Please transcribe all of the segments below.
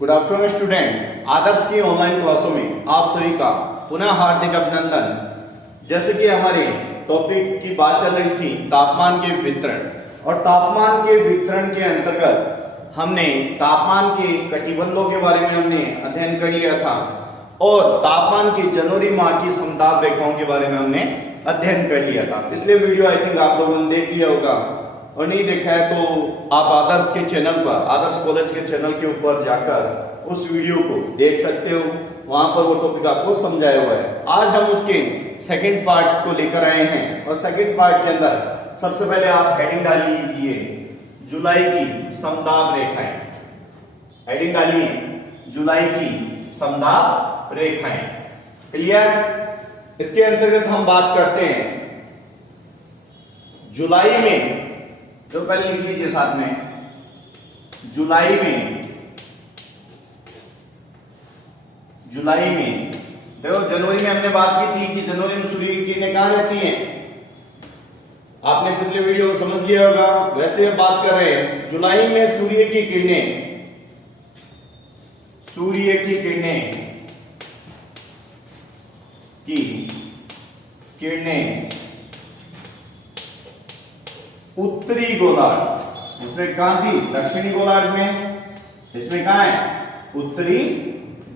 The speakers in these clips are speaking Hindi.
Good afternoon student. आदर्श की ऑनलाइन क्लासों में आप सभी का पुनः हार्दिक अभिनंदन। जैसे कि हमारे टॉपिक की बात चल रही थी तापमान के वितरण, और तापमान के वितरण के अंतर्गत हमने तापमान के कटिबंधों के बारे में हमने अध्ययन कर लिया था, और तापमान की जनवरी माह की समताप रेखाओं के बारे में हमने अध्ययन कर लिया था। पिछले वीडियो आई थिंक आप लोगों ने देख लिया होगा, और नहीं देखा है तो आप आदर्श के चैनल पर, आदर्श कॉलेज के चैनल के ऊपर जाकर उस वीडियो को देख सकते हो। वहां पर वो टॉपिक आपको समझाया हुआ है। आज हम उसके सेकंड पार्ट को लेकर आए हैं, और सेकंड पार्ट के अंदर सबसे पहले आप हेडिंग डालिए जुलाई की समताप रेखाएं। हेडिंग डालिए जुलाई की समताप रेखाएं। क्लियर? इसके अंतर्गत हम बात करते हैं जुलाई में, तो पहले लिख लीजिए साथ में, जुलाई में देखो जनवरी में हमने बात की थी कि जनवरी में सूर्य की किरणें कहां रहती हैं। आपने पिछले वीडियो को समझ लिया होगा। वैसे हम बात कर रहे हैं जुलाई में सूर्य की किरणें उत्तरी गोलार्ध, उसमें कहां थी? दक्षिणी गोलार्ध में। इसमें कहां है? उत्तरी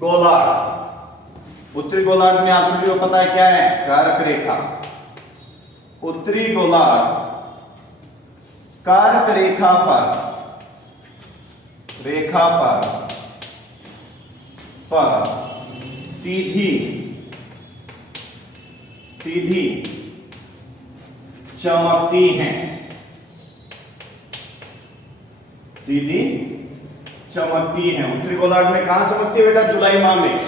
गोलार्ध। उत्तरी गोलार्ध में आप सभी को पता है क्या है? कारक रेखा। उत्तरी गोलार्ध कारक रेखा पर सीधी चमकती हैं। उत्तरी गोलार्ध में कहां चमकती है बेटा? जुलाई माह में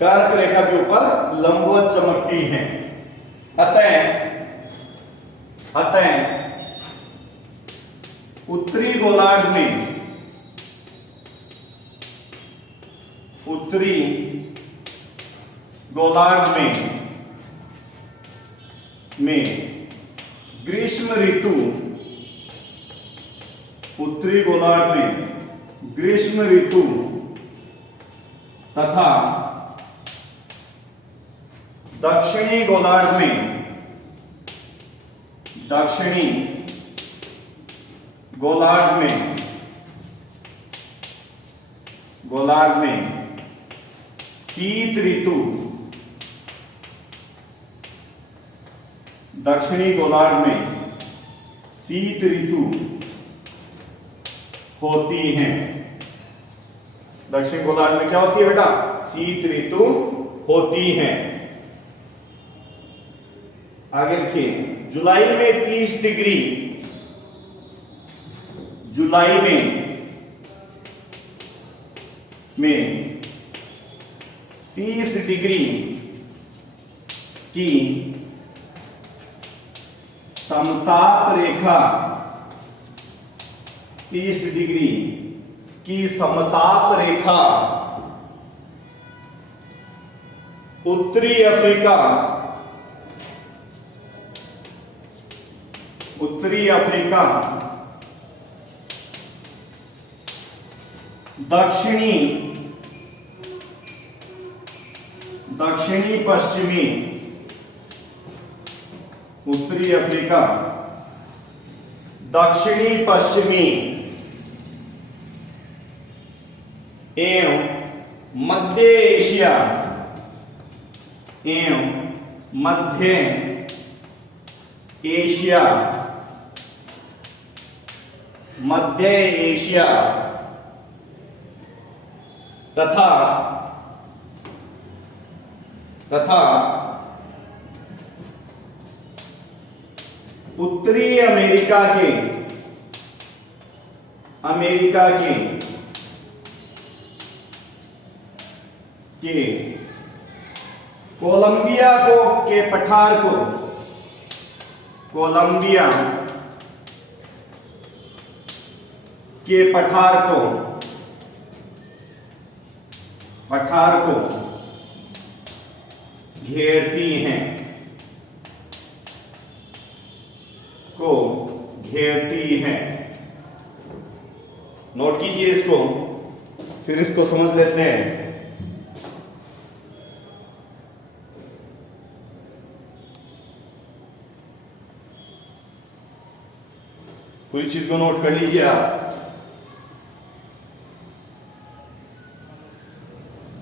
कारक रेखा के ऊपर लंबवत चमकती हैं। अतः उत्तरी गोलार्ध में ग्रीष्म ऋतु, उत्तरी गोलार्ध में ग्रीष्म ऋतु तथा दक्षिणी गोलार्ध में शीत ऋतु, दक्षिणी गोलार्ध में शीत ऋतु होती हैं। दक्षिण गोलार्ध में क्या होती है बेटा? शीत ऋतु होती हैं। आगे लिखिए, जुलाई में 30 डिग्री, जुलाई में 30 डिग्री की समताप रेखा, 30 डिग्री की समताप रेखा उत्तरी अफ्रीका, दक्षिणी पश्चिमी, उत्तरी अफ्रीका दक्षिणी पश्चिमी एवं मध्य एशिया तथा उत्तरी अमेरिका के कोलंबिया के पठार को घेरती हैं। नोट कीजिए इसको, फिर इसको समझ लेते हैं। पूरी चीज को नोट कर लीजिए आप,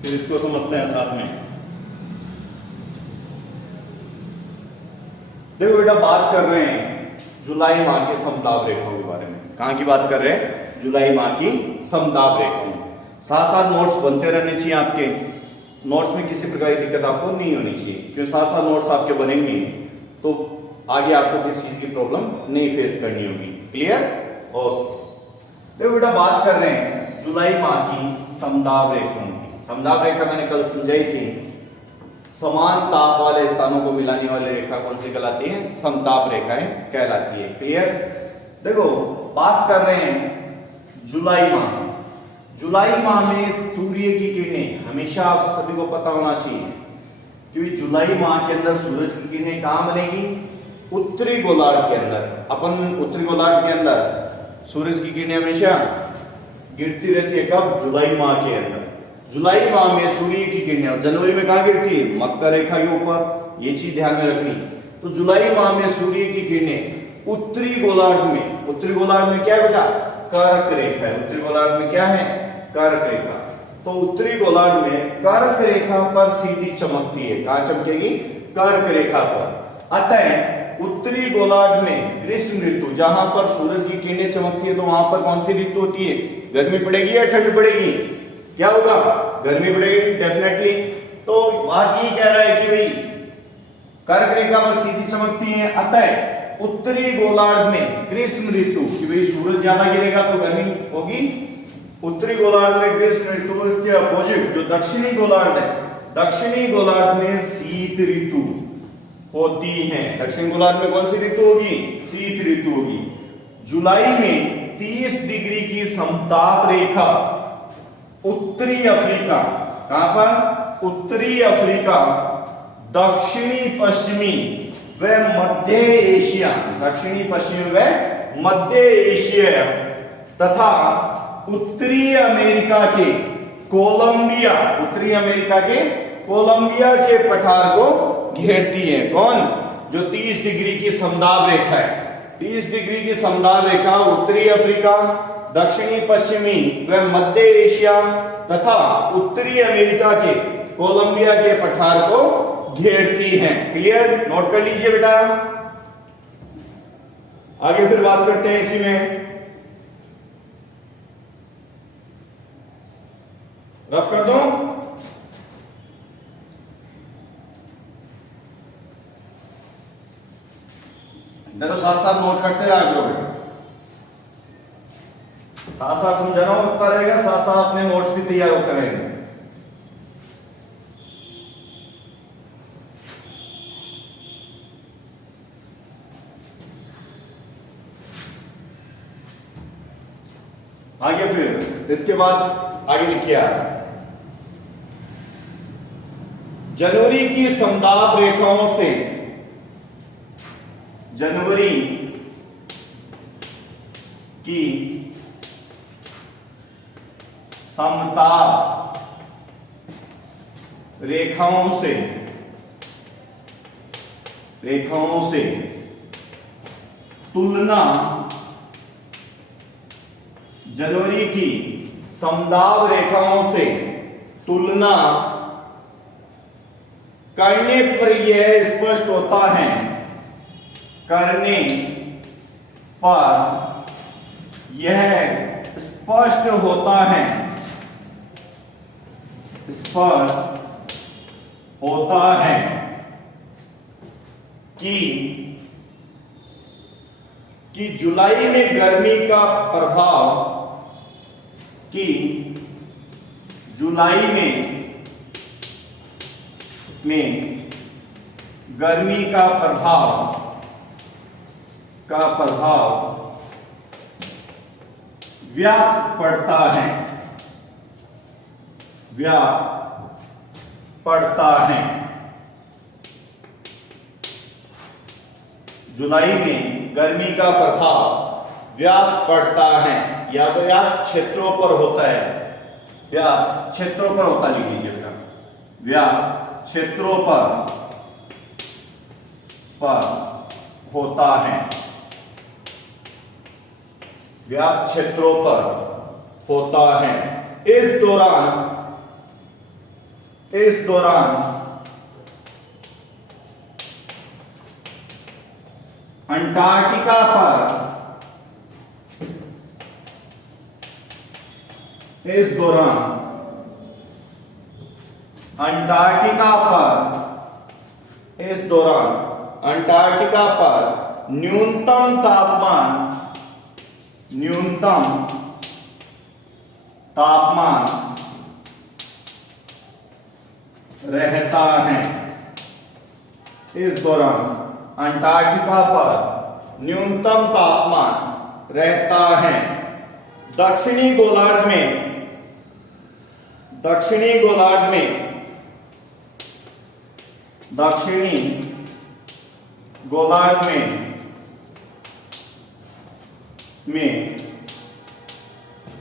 फिर इसको समझते हैं साथ में। देखो बेटा, बात कर रहे हैं जुलाई माह के समताप रेखाओं के बारे में। कहां की बात कर रहे हैं? जुलाई माह की समताप रेखाओं। साथ साथ नोट्स बनते रहने चाहिए आपके। नोट्स में किसी प्रकार की दिक्कत आपको नहीं होनी चाहिए, क्योंकि साथ साथ नोट्स आपके बनेंगे तो आगे आपको किसी चीज की प्रॉब्लम नहीं फेस करनी होगी। क्लियर? ओके। देखो बेटा, बात कर रहे हैं जुलाई माह की समताप रेखाओं की। समताप रेखा मैंने कल समझाई थी, समान ताप वाले स्थानों को मिलाने वाली रेखा कौन सी कहलाती है? समताप रेखाएं कहलाती है। क्लियर? देखो, बात कर रहे हैं जुलाई माह। जुलाई माह में सूर्य की किरणें, हमेशा आप सभी को पता होना चाहिए, क्योंकि जुलाई माह के अंदर सूरज की किरणें कहां बनेगी? उत्तरी गोलार्ध के अंदर। अपन उत्तरी गोलार्ध के अंदर सूरज की किरणें हमेशा गिरती रहती है। कब? जुलाई माह के अंदर। जुलाई माह में सूर्य की किरणें, और जनवरी में कहां गिरती है? मकर रेखा के ऊपर। ये चीज ध्यान में रखनी। तो जुलाई माह में सूर्य की किरणें उत्तरी गोलार्ध में, उत्तरी गोलार्ध में क्या है बेटा? कर्क रेखा है। उत्तरी गोलार्ध में क्या है? कर्क रेखा। तो उत्तरी गोलार्ध में कर्क रेखा पर सीधी चमकती है। कहां चमकेगी? कर्क रेखा पर। अतः उत्तरी गोलार्ध में ग्रीष्म ऋतु, जहां पर सूरज की किरणें चमकती है, तो वहां पर कौन सी ऋतु होती है? गर्मी पड़ेगी या ठंड पड़ेगी? क्या होगा? गर्मी पड़ेगी डेफिनेटली। तो बात ये कह रहा है कि भाई कर्क रेखा पर सीधी चमकती है, अतः उत्तरी गोलार्ध में ग्रीष्म ऋतु, कि भाई सूरज ज्यादा गिरेगा तो गर्मी होगी। उत्तरी गोलार्ध में ग्रीष्म ऋतु, इसके अपोजिट जो दक्षिणी गोलार्ध है, दक्षिणी गोलार्ध में शीत ऋतु होती है। दक्षिण गोलार्ध में कौन सी ऋतु होगी? शीत ऋतु होगी। जुलाई में 30 डिग्री की समताप रेखा उत्तरी अफ्रीका, कहां पर? उत्तरी अफ्रीका, दक्षिणी पश्चिमी व मध्य एशिया, दक्षिणी पश्चिमी व मध्य एशिया तथा उत्तरी अमेरिका के कोलंबिया, उत्तरी अमेरिका के कोलंबिया के पठार को घेरती है। कौन? जो 30 डिग्री की समताप रेखा है। 30 डिग्री की समताप रेखा उत्तरी अफ्रीका, दक्षिणी पश्चिमी व मध्य एशिया तथा उत्तरी अमेरिका के कोलंबिया के पठार को घेरती है। क्लियर? नोट कर लीजिए बेटा। आगे फिर बात करते हैं इसी में। रफ कर दो। देखो, साथ साथ नोट करते रहा करो बेटा। साथ साथ समझाना होता रहेगा, साथ साथ अपने नोट्स भी तैयार होते रहेंगे। आगे फिर इसके बाद आगे लिखिए, जनवरी की समताप रेखाओं से, जनवरी की समताप रेखाओं से तुलना, जनवरी की समताप रेखाओं से तुलना करने पर यह स्पष्ट होता है, करने पर यह स्पष्ट होता है, स्पष्ट होता है कि जुलाई में गर्मी का प्रभाव, कि जुलाई में गर्मी का प्रभाव व्याप्त पड़ता है, व्याप्त पड़ता है। जुलाई में गर्मी का प्रभाव व्याप्त पड़ता है या व्याप्त क्षेत्रों पर होता है। व्याप्त क्षेत्रों पर होता, लिख लीजिएगा, व्याप्त क्षेत्रों पर होता है, व्याप्त क्षेत्रों पर होता है। इस दौरान अंटार्कटिका पर न्यूनतम तापमान रहता है। इस दौरान अंटार्कटिका पर न्यूनतम तापमान रहता है। दक्षिणी गोलार्ध में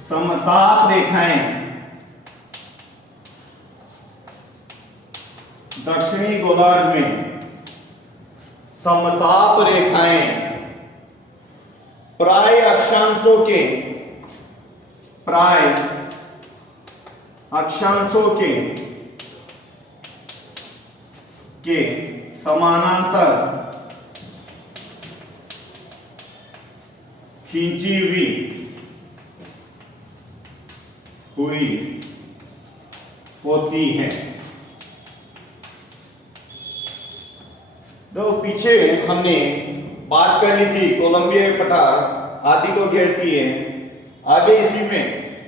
समताप रेखाएं, दक्षिणी गोलार्ध में समताप रेखाएं प्राय अक्षांशों के समानांतर खींची हुई होती है। तो पीछे हमने बात कर ली थी कोलंबिया पठार आदि को घेरती है। आगे इसी में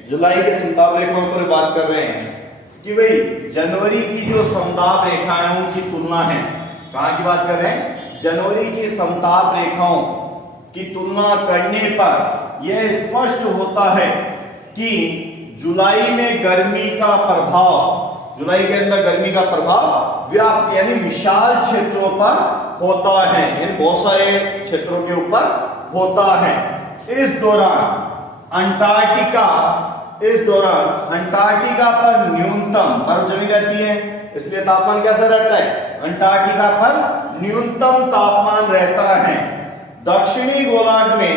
जुलाई के समताप रेखाओं पर बात कर रहे हैं कि भाई जनवरी की जो समताप रेखाओं की तुलना है, कहां की बात कर रहे हैं, जनवरी की समताप रेखाओं की तुलना करने पर यह स्पष्ट होता है कि जुलाई में गर्मी के अंदर गर्मी का प्रभाव व्याप्त यानी विशाल क्षेत्रों पर होता है, यानी बहुत सारे क्षेत्रों के ऊपर होता है। इस दौरान अंटार्कटिका पर न्यूनतम बर्फ जमी रहती है, इसलिए तापमान कैसा रहता है, अंटार्कटिका पर न्यूनतम तापमान रहता है। दक्षिणी गोलार्ध में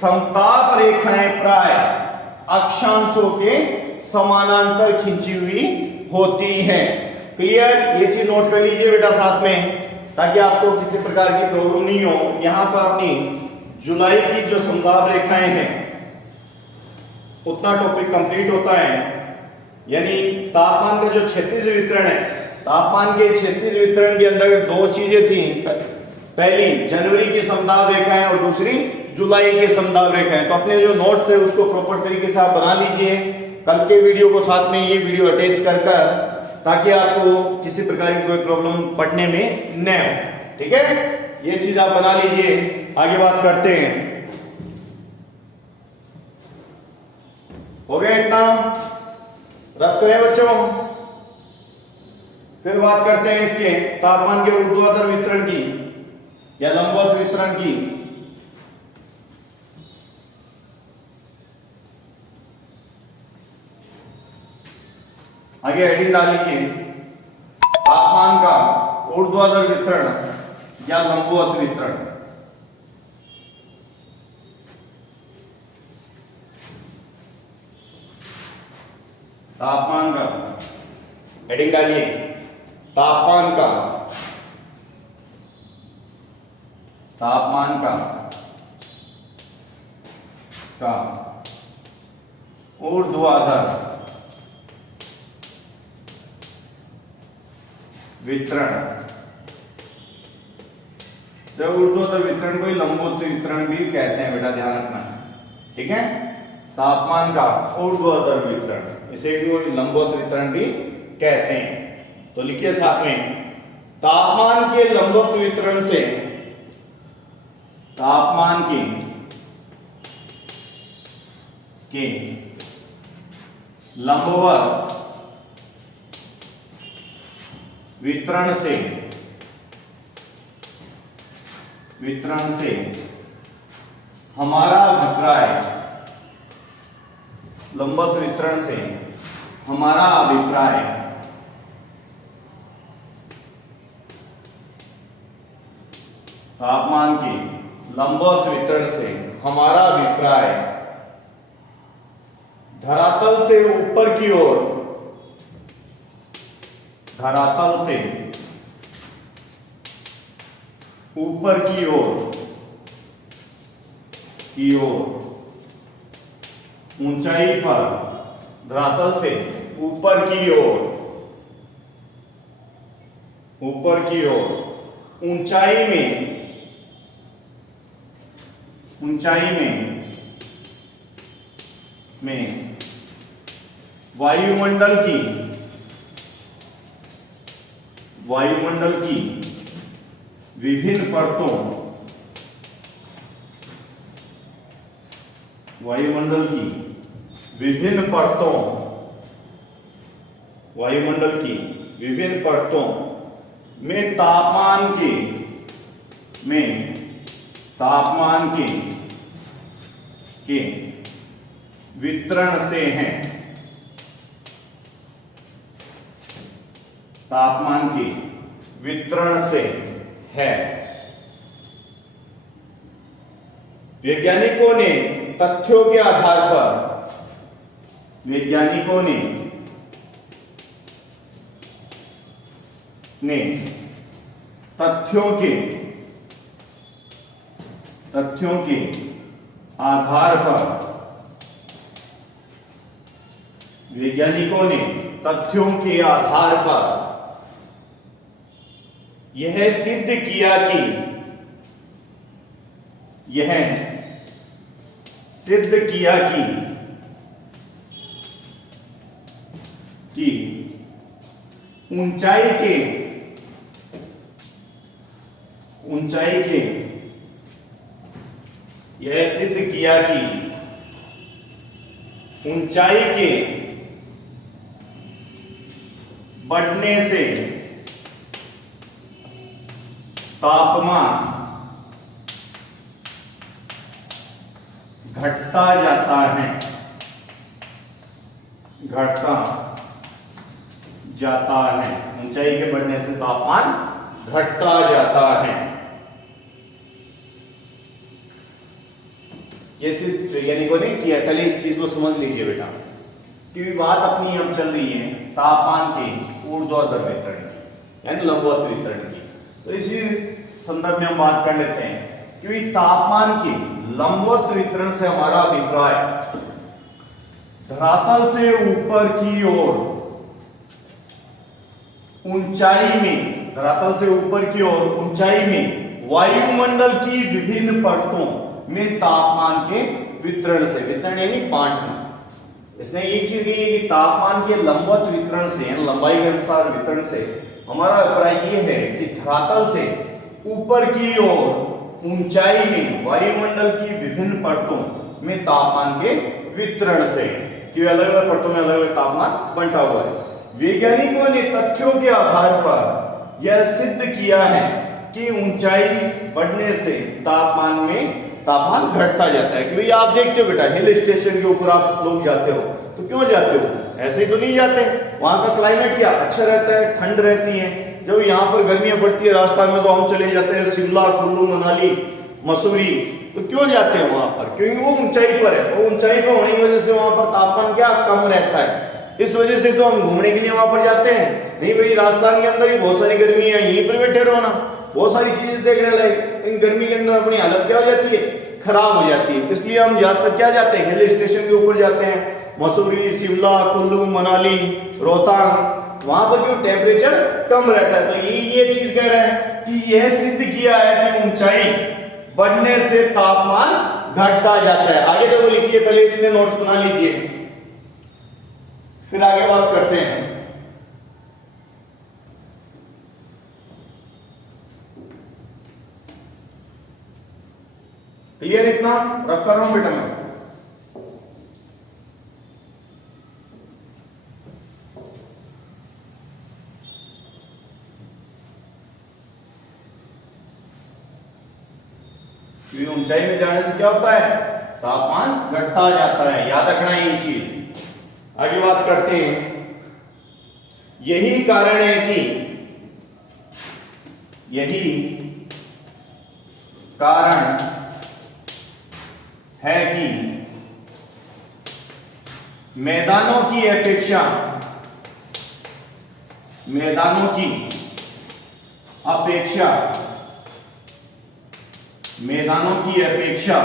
समताप रेखाएं प्राय अक्षांशों के समानांतर खींची हुई होती हैं। क्लियर, ये चीज नोट कर लीजिए बेटा साथ में, ताकि आपको किसी प्रकार की प्रॉब्लम नहीं हो। यहां पर अपनी जुलाई की जो समताप रेखाएं हैं उतना टॉपिक कंप्लीट होता है। यानी तापमान का जो क्षैतिज वितरण है, तापमान के क्षैतिज वितरण के अंदर दो चीजें थी, पहली जनवरी की समताप रेखाएं और दूसरी जुलाई की समताप रेखाएं। तो अपने जो नोट्स है उसको प्रॉपर तरीके से आप बना लीजिए, कल के वीडियो को साथ में ये वीडियो अटैच कर ताकि आपको किसी प्रकार की कोई प्रॉब्लम पढ़ने में न हो। ठीक है, ये चीज आप बना लीजिए। आगे बात करते हैं, हो गया इतना, रफ करें बच्चों। फिर बात करते हैं इसके तापमान के ऊर्ध्वाधर वितरण की या लंबवत वितरण की। आगे हेडिंग डालिए, तापमान का ऊर्ध्वाधर वितरण या लंबवत वितरण। तापमान का हेडिंग डालिए, तापमान का ऊर्ध्वाधर वितरण। जब ऊर्ध्वाधर वितरण को लंबवत वितरण भी कहते हैं बेटा, ध्यान रखना है। ठीक है, तापमान का ऊर्ध्वाधर वितरण, इसे भी लंबवत वितरण भी कहते हैं। तो लिखिए साथ में, तापमान के लंबवत वितरण से तापमान के लंबवत वितरण से हमारा अभिप्राय, लंबवत वितरण से हमारा अभिप्राय तापमान के लंबवत वितरण से हमारा अभिप्राय धरातल से ऊपर की ओर, धरातल से ऊपर की ओर ऊंचाई पर, धरातल से ऊपर की ओर ऊंचाई में वायुमंडल की विभिन्न परतों, वायुमंडल की विभिन्न परतों में तापमान के वितरण से हैं, तापमान के वितरण से है। वैज्ञानिकों ने तथ्यों के आधार पर, वैज्ञानिकों ने तथ्यों के आधार पर, वैज्ञानिकों ने तथ्यों के आधार पर यह सिद्ध किया कि ऊंचाई के यह सिद्ध किया कि ऊंचाई के बढ़ने से तापमान घटता जाता है, ऊंचाई के बढ़ने से तापमान घटता जाता है। ये सिर्फ वैज्ञानिकों ने किया। पहले इस चीज को समझ लीजिए बेटा, कि बात अपनी अब चल रही है तापमान के ऊर्ध्वाधर वितरण की, यानी लंबवत वितरण की। तो इसी संदर्भ में हम बात कर लेते हैं कि तापमान के लंबवत वितरण से हमारा अभिप्राय धरातल से ऊपर की ओर ऊंचाई में, धरातल से ऊपर की ओर ऊंचाई में वायुमंडल की विभिन्न परतों में तापमान के वितरण से, वितरण यानी बांटना। इसने ये चीज कही है कि तापमान के लंबवत वितरण से, यानी लंबाई के अनुसार वितरण से हमारा अभिप्राय ये है कि धरातल से ऊपर की ओर ऊंचाई में वायुमंडल की विभिन्न परतों में तापमान के वितरण से, कि अलग अलग परतों में अलग अलग तापमान बंटा हुआ है। वैज्ञानिकों ने तथ्यों के आधार पर यह सिद्ध किया है कि ऊंचाई बढ़ने से तापमान घटता जाता है। कि भाई आप देखते हो बेटा, हिल स्टेशन के ऊपर आप लोग जाते हो तो क्यों जाते हो? ऐसे ही तो नहीं जाते। वहां का क्लाइमेट क्या अच्छा रहता है, ठंड रहती है। जब यहाँ पर गर्मियां पड़ती है राजस्थान में, तो हम चले जाते हैं शिमला, कुल्लू, मनाली, मसूरी। तो क्यों जाते हैं वहां पर? क्योंकि वो ऊंचाई पर है, और ऊंचाई पर होने की वजह से वहां पर तापमान क्या कम रहता है। इस वजह से तो हम घूमने के लिए वहां पर जाते हैं। नहीं भाई, राजस्थान के अंदर ही बहुत सारी गर्मी है, यहीं पर बैठे रहो ना, बहुत सारी चीजें देखने लायक। इन गर्मी के अंदर अपनी हालत क्या हो जाती है, खराब हो जाती है। इसलिए हम ज्यादातर क्या जाते हैं, हिल स्टेशन के ऊपर जाते हैं, मसूरी, शिमला, कुल्लू, मनाली, रोहतांग। वहां पर क्यों टेम्परेचर कम रहता है। तो ये चीज कह रहे हैं कि यह सिद्ध किया है कि ऊंचाई बढ़ने से तापमान घटता जाता है। आगे देखो लिखिए, पहले इतने नोट्स बना लीजिए, फिर आगे बात करते हैं। क्लियर? इतना रफ कर रहा हूं बेटा मैं। ऊंचाई में जाने से क्या होता है, तापमान घटता जाता है। याद रखना ये चीज। आगे बात करते हैं यही कारण है कि मैदानों की अपेक्षा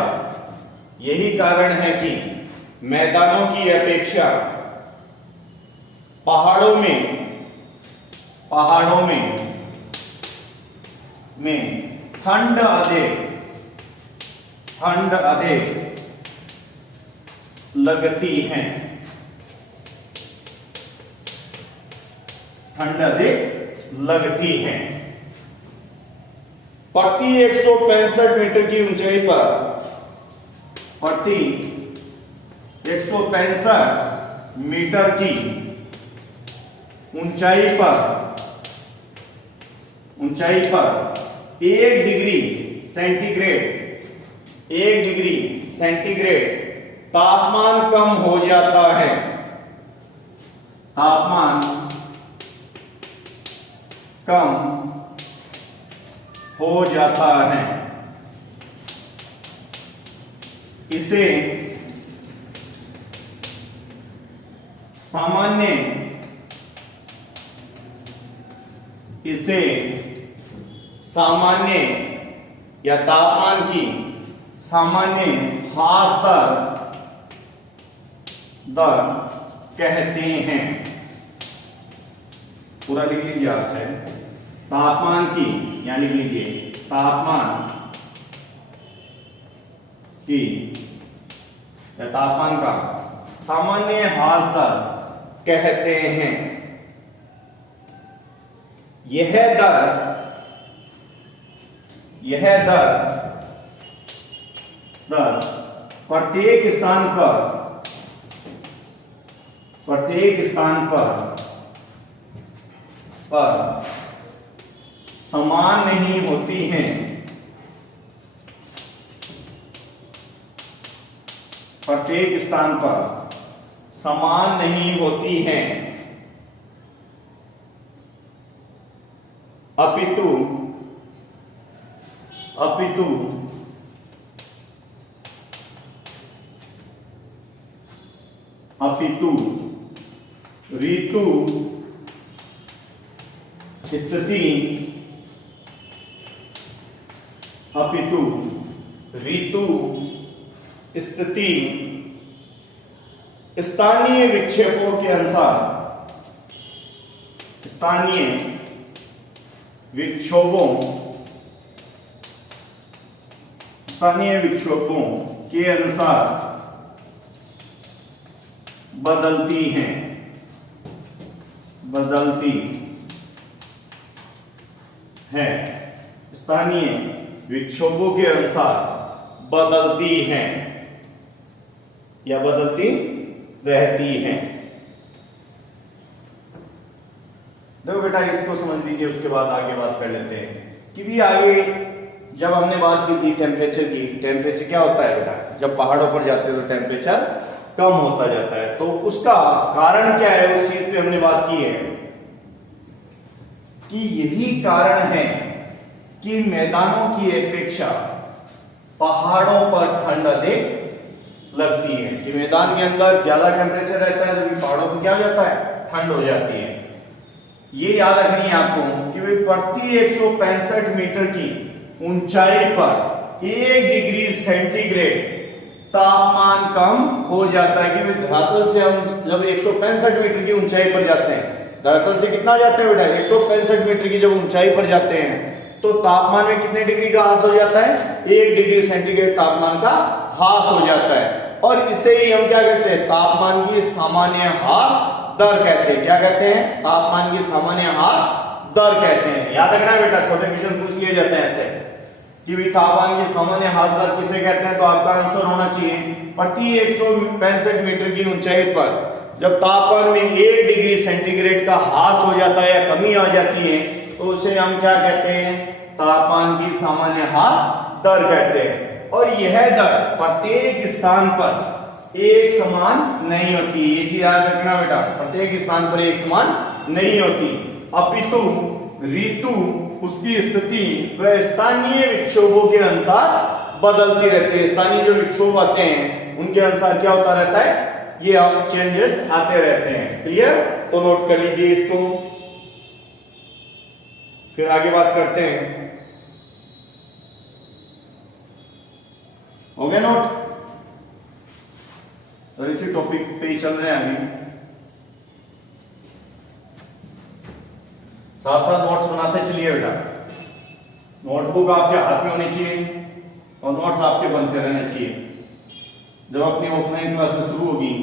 यही कारण है कि मैदानों की अपेक्षा पहाड़ों में ठंड अधिक लगती है। प्रति 165 मीटर की ऊंचाई पर, प्रति 165 मीटर की ऊंचाई पर 1 डिग्री सेंटीग्रेड तापमान कम हो जाता है। इसे सामान्य या तापमान की सामान्य ह्रास दर कहते हैं। पूरा लिख लीजिए आप, चाहे तापमान की, यानी लिख लीजिए तापमान की या तापमान का सामान्य ह्रास दर कहते हैं। यह दर प्रत्येक स्थान पर समान नहीं होती हैं। प्रत्येक स्थान पर समान नहीं होती हैं, अपितु ऋतु स्थिति स्थानीय विक्षेपों के अनुसार, स्थानीय विक्षोभों के अनुसार बदलती है। स्थानीय विक्षोभों के अनुसार बदलती हैं या बदलती रहती हैं। देखो बेटा, इसको समझ लीजिए, उसके बाद आगे बात कर लेते हैं कि भी आगे जब हमने बात की थी टेम्परेचर की, टेम्परेचर क्या होता है बेटा, जब पहाड़ों पर जाते हैं तो टेम्परेचर कम होता जाता है, तो उसका कारण क्या है, उस चीज पे हमने बात की है कि यही कारण है कि मैदानों की अपेक्षा पहाड़ों पर ठंड अधिक लगती है। कि मैदान के अंदर ज्यादा टेम्परेचर रहता है, जबकि पहाड़ों पर क्या हो जाता है, ठंड हो जाती है। ये याद रखनी है आपको कि भाई प्रति 165 मीटर की ऊंचाई पर 1 डिग्री सेंटीग्रेड तापमान कम हो जाता है। कि धरातल से हम जब 165 मीटर की ऊंचाई पर जाते हैं, धरातल से कितना जाते हैं बेटा, 165 मीटर की जब ऊंचाई पर जाते हैं तो तापमान में कितने डिग्री का ह्रास हो जाता है, 1 डिग्री सेंटीग्रेड तापमान का ह्रास हो जाता है। और इसे ही हम क्या कहते हैं, तापमान की सामान्य ह्रास दर कहते हैं। क्या कहते हैं, तापमान की सामान्य ह्रास दर कहते हैं। याद रखना है बेटा, छोटे क्वेश्चन पूछ लिए जाते हैं ऐसे कि भाई तापमान की सामान्य ह्रास दर किसे कहते हैं, तो आपका आंसर होना चाहिए प्रति 165 मीटर की ऊंचाई पर जब तापमान में 1 डिग्री सेंटीग्रेड का ह्रास हो जाता है या कमी आ जाती है तो उसे हम क्या कहते हैं, तापमान की सामान्य ह्रास दर कहते हैं। और यह दर प्रत्येक स्थान पर एक समान नहीं होती। ये चीज याद रखना बेटा, प्रत्येक स्थान पर एक समान नहीं होती, अपितु ऋतु उसकी स्थिति व स्थानीय विक्षोभों के अनुसार बदलती रहती है। स्थानीय जो विक्षोभ आते हैं उनके अनुसार क्या होता रहता है, ये अब चेंजेस आते रहते हैं। क्लियर? तो नोट कर लीजिए इसको, फिर आगे बात करते हैं। हो गया नोट? और इसी टॉपिक पे ही चल रहे हैं अभी, साथ साथ नोट्स बनाते चलिए बेटा। नोटबुक आपके हाथ में होनी चाहिए और नोट्स आपके बनते रहने चाहिए। जब अपनी ऑफलाइन क्लासेस शुरू होगी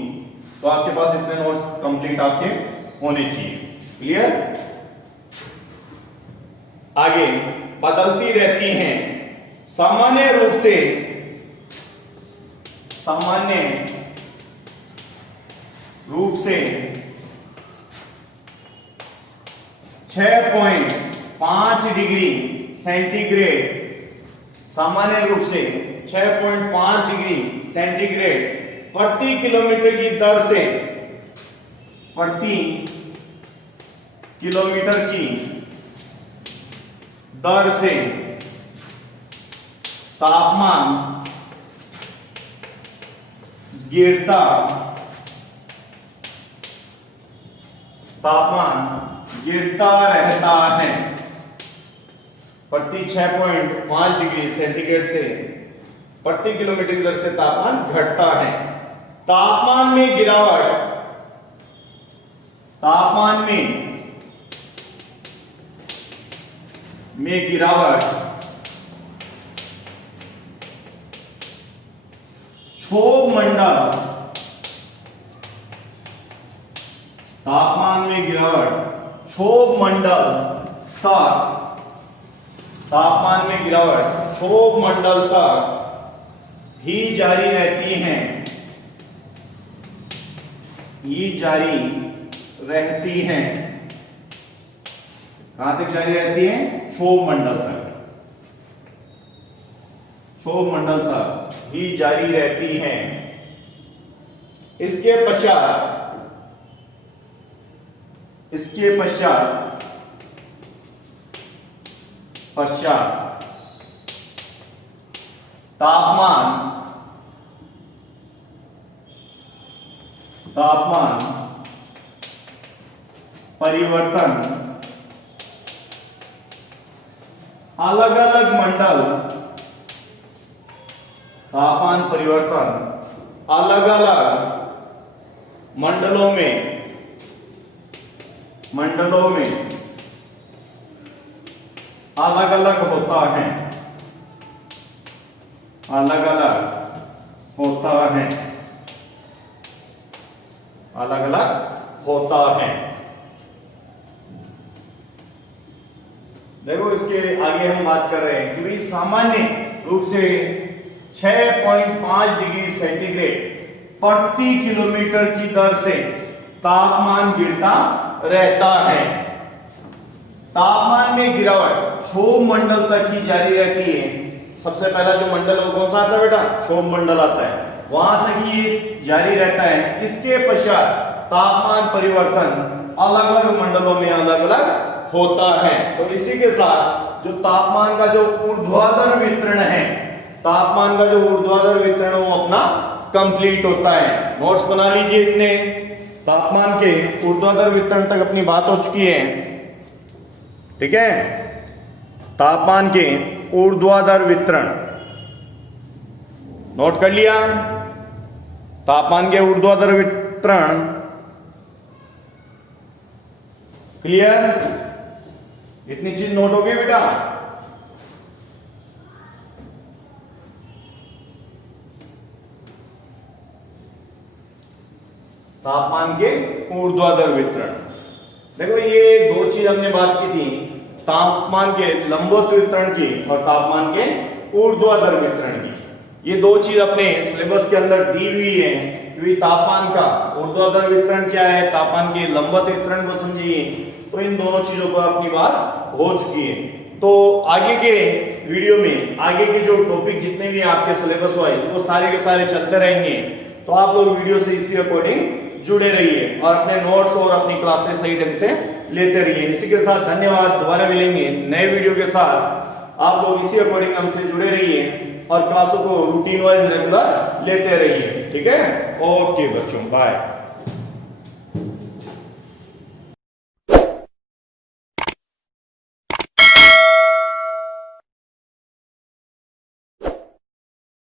तो आपके पास इतने नोट्स कंप्लीट आपके होने चाहिए। क्लियर? आगे बदलती रहती हैं सामान्य रूप से 6.5 डिग्री सेंटीग्रेड, सामान्य रूप से 6.5 डिग्री सेंटीग्रेड प्रति किलोमीटर की दर से, प्रति किलोमीटर की दर से तापमान गिरता रहता है। प्रति 6.5 डिग्री सेंटीग्रेड से प्रति किलोमीटर की दर से तापमान घटता है। तापमान में गिरावट, क्षोभ मंडल, तापमान में गिरावट क्षोभ मंडल तक ही जारी रहती हैं, कहां तक जारी रहती है? क्षोभ मंडल तक ही जारी रहती हैं। इसके पश्चात तापमान परिवर्तन अलग-अलग मंडल, तापमान परिवर्तन अलग-अलग मंडलों में अलग-अलग होता है, देखो इसके आगे हम बात कर रहे हैं कि भाई सामान्य रूप से 6.5 डिग्री सेंटीग्रेड प्रति किलोमीटर की दर से तापमान गिरता रहता है। तापमान में गिरावट क्षोभ मंडल तक ही जारी रहती है। सबसे पहला जो मंडल है कौन सा आता है बेटा? क्षोभ मंडल आता है, वहां तक ये जारी रहता है। इसके पश्चात तापमान परिवर्तन अलग-अलग मंडलों में अलग-अलग होता है। तो इसी के साथ जो तापमान का जो ऊर्ध्वाधर वितरण है, वो अपना कंप्लीट होता है। नोट्स बना लीजिए इतने। तापमान के ऊर्ध्वाधर वितरण तक अपनी बात हो चुकी है, ठीक है? तापमान के ऊर्ध्वाधर वितरण नोट कर लिया। तापमान के ऊर्ध्वाधर वितरण क्लियर? इतनी चीज नोट हो गई बेटा? तापमान के ऊर्ध्वाधर वितरण, देखो ये दो चीज हमने बात की थी, तापमान के लंबवत वितरण की और तापमान के ऊर्ध्वाधर वितरण की। ये दो चीज अपने सिलेबस के अंदर दी हुई है कि तापमान का ऊर्ध्वाधर वितरण क्या है, तापमान के लंबवत वितरण को समझिए। तो इन दोनों चीजों पर अपनी बात हो चुकी है। तो आगे के वीडियो में आगे के जो टॉपिक जितने भी आपके सिलेबस वाइज वो सारे के सारे चलते रहेंगे। तो आप लोग वीडियो से इसी अकॉर्डिंग जुड़े रहिए और अपने नोट्स और अपनी क्लासेस सही ढंग से लेते रहिए। इसी के साथ धन्यवाद, दोबारा मिलेंगे नए वीडियो के साथ। आप लोग इसी अकॉर्डिंग हमसे जुड़े रहिए और क्लासों को रूटीन वाइज रेगुलर लेते रहिए। ठीक है, ओके बच्चों, बाय।